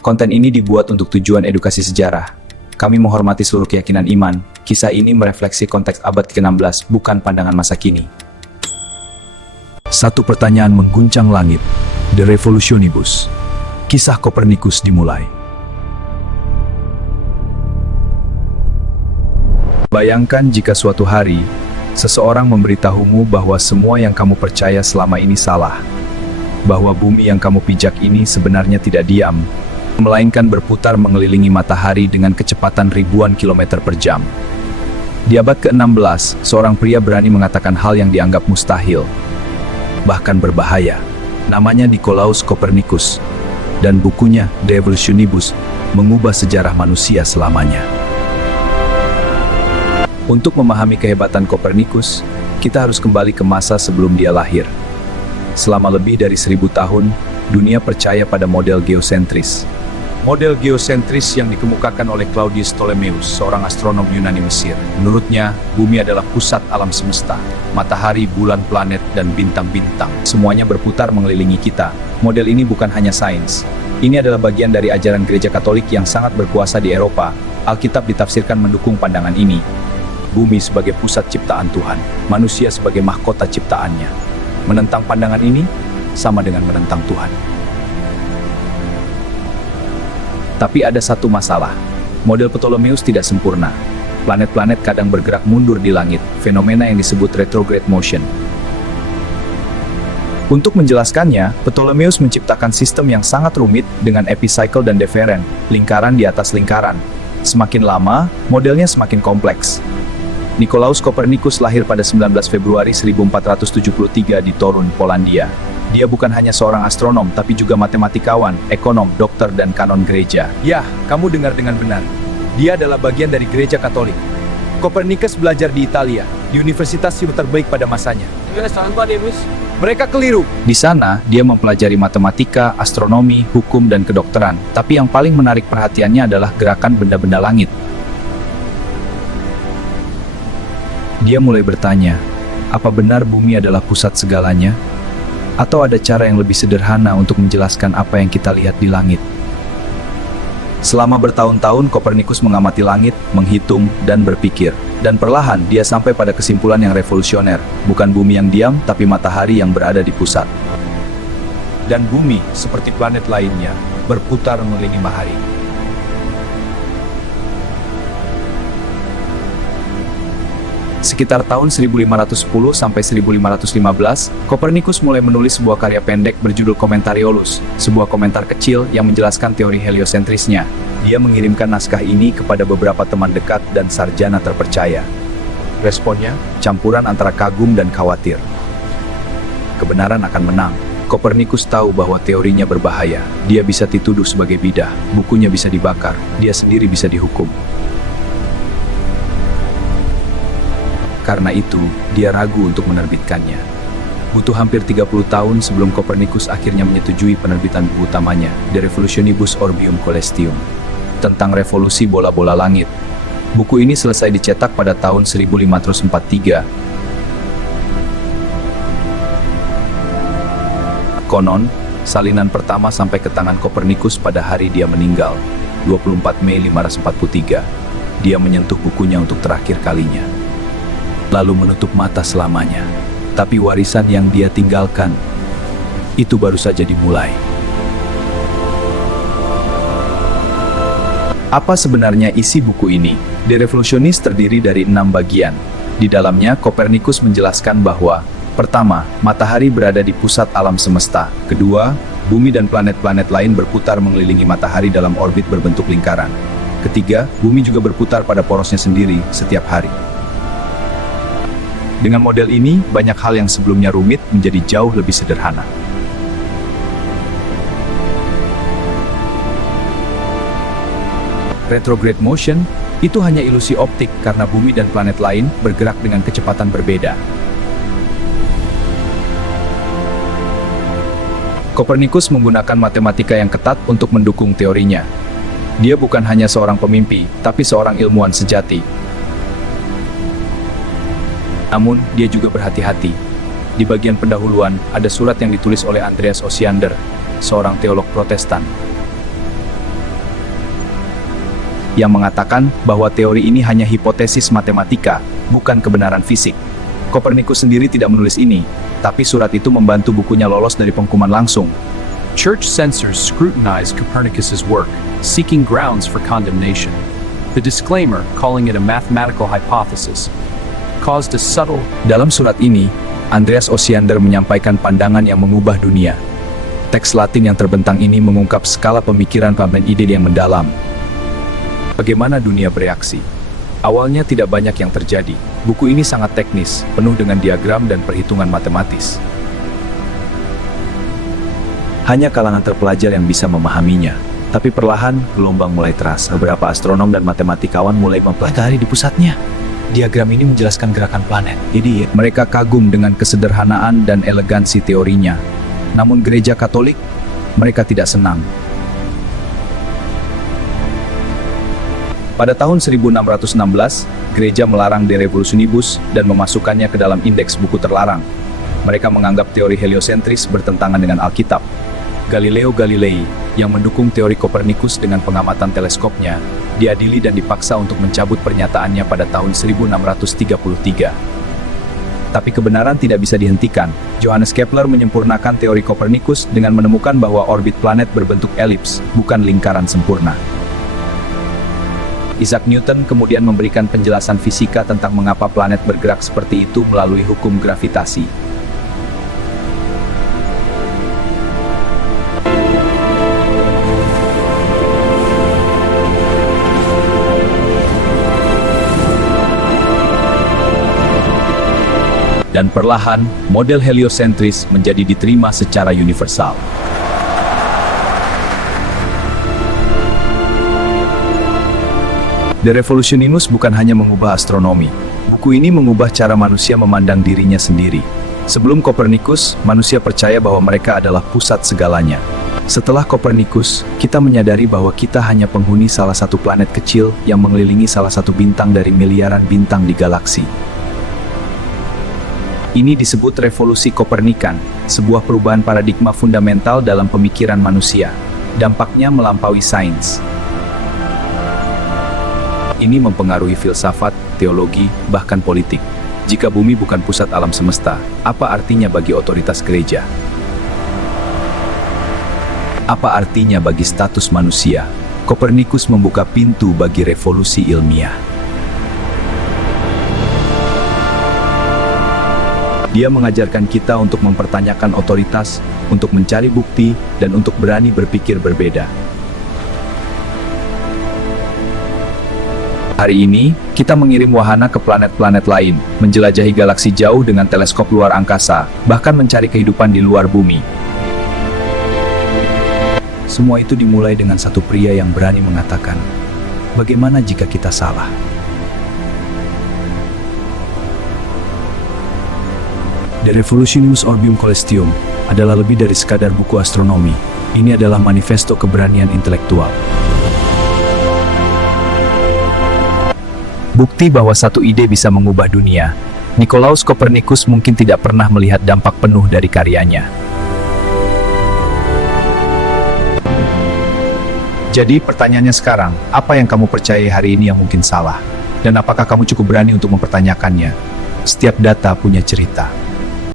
Konten ini dibuat untuk tujuan edukasi sejarah. Kami menghormati seluruh keyakinan iman. Kisah ini merefleksi konteks abad ke-16, bukan pandangan masa kini. Satu pertanyaan mengguncang langit. De Revolutionibus. Kisah Kopernikus dimulai. Bayangkan jika suatu hari, seseorang memberitahumu bahwa semua yang kamu percaya selama ini salah. Bahwa bumi yang kamu pijak ini sebenarnya tidak diam, melainkan berputar mengelilingi matahari dengan kecepatan ribuan kilometer per jam. Di abad ke-16, seorang pria berani mengatakan hal yang dianggap mustahil, bahkan berbahaya. Namanya Nicolaus Copernicus, dan bukunya De Revolutionibus mengubah sejarah manusia selamanya. Untuk memahami kehebatan Copernicus, kita harus kembali ke masa sebelum dia lahir. Selama lebih dari 1000 tahun, dunia percaya pada model geosentris. Model geosentris yang dikemukakan oleh Claudius Ptolemeus, seorang astronom Yunani Mesir. Menurutnya, bumi adalah pusat alam semesta. Matahari, bulan, planet, dan bintang-bintang. Semuanya berputar mengelilingi kita. Model ini bukan hanya sains. Ini adalah bagian dari ajaran gereja Katolik yang sangat berkuasa di Eropa. Alkitab ditafsirkan mendukung pandangan ini. Bumi sebagai pusat ciptaan Tuhan, manusia sebagai mahkota ciptaannya. Menentang pandangan ini sama dengan menentang Tuhan. Tapi ada satu masalah. Model Ptolemeus tidak sempurna. Planet-planet kadang bergerak mundur di langit, fenomena yang disebut retrograde motion. Untuk menjelaskannya, Ptolemeus menciptakan sistem yang sangat rumit dengan epicycle dan deferent, lingkaran di atas lingkaran. Semakin lama, modelnya semakin kompleks. Nicolaus Copernicus lahir pada 19 Februari 1473 di Torun, Polandia. Dia bukan hanya seorang astronom, tapi juga matematikawan, ekonom, dokter, dan kanon gereja. Ya, kamu dengar dengan benar. Dia adalah bagian dari gereja Katolik. Copernicus belajar di Italia, di universitas yang terbaik pada masanya. Mereka keliru. Di sana, dia mempelajari matematika, astronomi, hukum, dan kedokteran. Tapi yang paling menarik perhatiannya adalah gerakan benda-benda langit. Dia mulai bertanya, apa benar bumi adalah pusat segalanya? Atau ada cara yang lebih sederhana untuk menjelaskan apa yang kita lihat di langit? Selama bertahun-tahun, Copernicus mengamati langit, menghitung, dan berpikir. Dan perlahan, dia sampai pada kesimpulan yang revolusioner. Bukan bumi yang diam, tapi matahari yang berada di pusat. Dan bumi, seperti planet lainnya, berputar mengelilingi matahari. Sekitar tahun 1510 sampai 1515, Copernicus mulai menulis sebuah karya pendek berjudul Commentariolus, sebuah komentar kecil yang menjelaskan teori heliosentrisnya. Dia mengirimkan naskah ini kepada beberapa teman dekat dan sarjana terpercaya. Responnya, campuran antara kagum dan khawatir. Kebenaran akan menang. Copernicus tahu bahwa teorinya berbahaya. Dia bisa dituduh sebagai bidah, bukunya bisa dibakar, dia sendiri bisa dihukum. Karena itu, dia ragu untuk menerbitkannya. Butuh hampir 30 tahun sebelum Copernicus akhirnya menyetujui penerbitan buku utamanya, De Revolutionibus Orbium Coelestium, tentang revolusi bola-bola langit. Buku ini selesai dicetak pada tahun 1543. Konon, salinan pertama sampai ke tangan Copernicus pada hari dia meninggal, 24 Mei 1543. Dia menyentuh bukunya untuk terakhir kalinya, lalu menutup mata selamanya. Tapi warisan yang dia tinggalkan, itu baru saja dimulai. Apa sebenarnya isi buku ini? De Revolutionis terdiri dari 6 bagian. Di dalamnya, Copernicus menjelaskan bahwa, pertama, matahari berada di pusat alam semesta. Kedua, bumi dan planet-planet lain berputar mengelilingi matahari dalam orbit berbentuk lingkaran. Ketiga, bumi juga berputar pada porosnya sendiri setiap hari. Dengan model ini, banyak hal yang sebelumnya rumit menjadi jauh lebih sederhana. Retrograde motion itu hanya ilusi optik karena bumi dan planet lain bergerak dengan kecepatan berbeda. Copernicus menggunakan matematika yang ketat untuk mendukung teorinya. Dia bukan hanya seorang pemimpi, tapi seorang ilmuwan sejati. Namun, dia juga berhati-hati. Di bagian pendahuluan, ada surat yang ditulis oleh Andreas Osiander, seorang teolog Protestan. yang mengatakan bahwa teori ini hanya hipotesis matematika, bukan kebenaran fisik. Kopernikus sendiri tidak menulis ini, tapi surat itu membantu bukunya lolos dari penghukuman langsung. Church censors scrutinized Copernicus's work, seeking grounds for condemnation. The disclaimer, calling it a mathematical hypothesis, caused a subtle. Dalam surat ini, Andreas Osiander menyampaikan pandangan yang mengubah dunia. Teks Latin yang terbentang ini mengungkap skala pemikiran Parmenides yang mendalam. Bagaimana dunia bereaksi? Awalnya tidak banyak yang terjadi. Buku ini sangat teknis, penuh dengan diagram dan perhitungan matematis. Hanya kalangan terpelajar yang bisa memahaminya. Tapi perlahan, gelombang mulai terasa. Beberapa astronom dan matematikawan mulai mempelajari di pusatnya. Diagram ini menjelaskan gerakan planet. Jadi, mereka kagum dengan kesederhanaan dan elegansi teorinya. Namun gereja Katolik, mereka tidak senang. Pada tahun 1616, gereja melarang De Revolutionibus dan memasukkannya ke dalam indeks buku terlarang. Mereka menganggap teori heliosentris bertentangan dengan Alkitab. Galileo Galilei, yang mendukung teori Kopernikus dengan pengamatan teleskopnya, diadili dan dipaksa untuk mencabut pernyataannya pada tahun 1633. Tapi kebenaran tidak bisa dihentikan. Johannes Kepler menyempurnakan teori Kopernikus dengan menemukan bahwa orbit planet berbentuk elips, bukan lingkaran sempurna. Isaac Newton kemudian memberikan penjelasan fisika tentang mengapa planet bergerak seperti itu melalui hukum gravitasi. Dan perlahan, model heliosentris menjadi diterima secara universal. The Revolutionibus bukan hanya mengubah astronomi. Buku ini mengubah cara manusia memandang dirinya sendiri. Sebelum Kopernikus, manusia percaya bahwa mereka adalah pusat segalanya. Setelah Kopernikus, kita menyadari bahwa kita hanya penghuni salah satu planet kecil yang mengelilingi salah satu bintang dari miliaran bintang di galaksi. Ini disebut revolusi Kopernikan, sebuah perubahan paradigma fundamental dalam pemikiran manusia. Dampaknya melampaui sains. Ini mempengaruhi filsafat, teologi, bahkan politik. Jika bumi bukan pusat alam semesta, apa artinya bagi otoritas gereja? Apa artinya bagi status manusia? Kopernikus membuka pintu bagi revolusi ilmiah. Dia mengajarkan kita untuk mempertanyakan otoritas, untuk mencari bukti, dan untuk berani berpikir berbeda. Hari ini, kita mengirim wahana ke planet-planet lain, menjelajahi galaksi jauh dengan teleskop luar angkasa, bahkan mencari kehidupan di luar bumi. Semua itu dimulai dengan satu pria yang berani mengatakan, bagaimana jika kita salah? The Revolutionibus Orbium Coelestium adalah lebih dari sekadar buku astronomi. Ini adalah manifesto keberanian intelektual. Bukti bahwa satu ide bisa mengubah dunia. Nicolaus Copernicus mungkin tidak pernah melihat dampak penuh dari karyanya. Jadi pertanyaannya sekarang, apa yang kamu percayai hari ini yang mungkin salah? Dan apakah kamu cukup berani untuk mempertanyakannya? Setiap data punya cerita.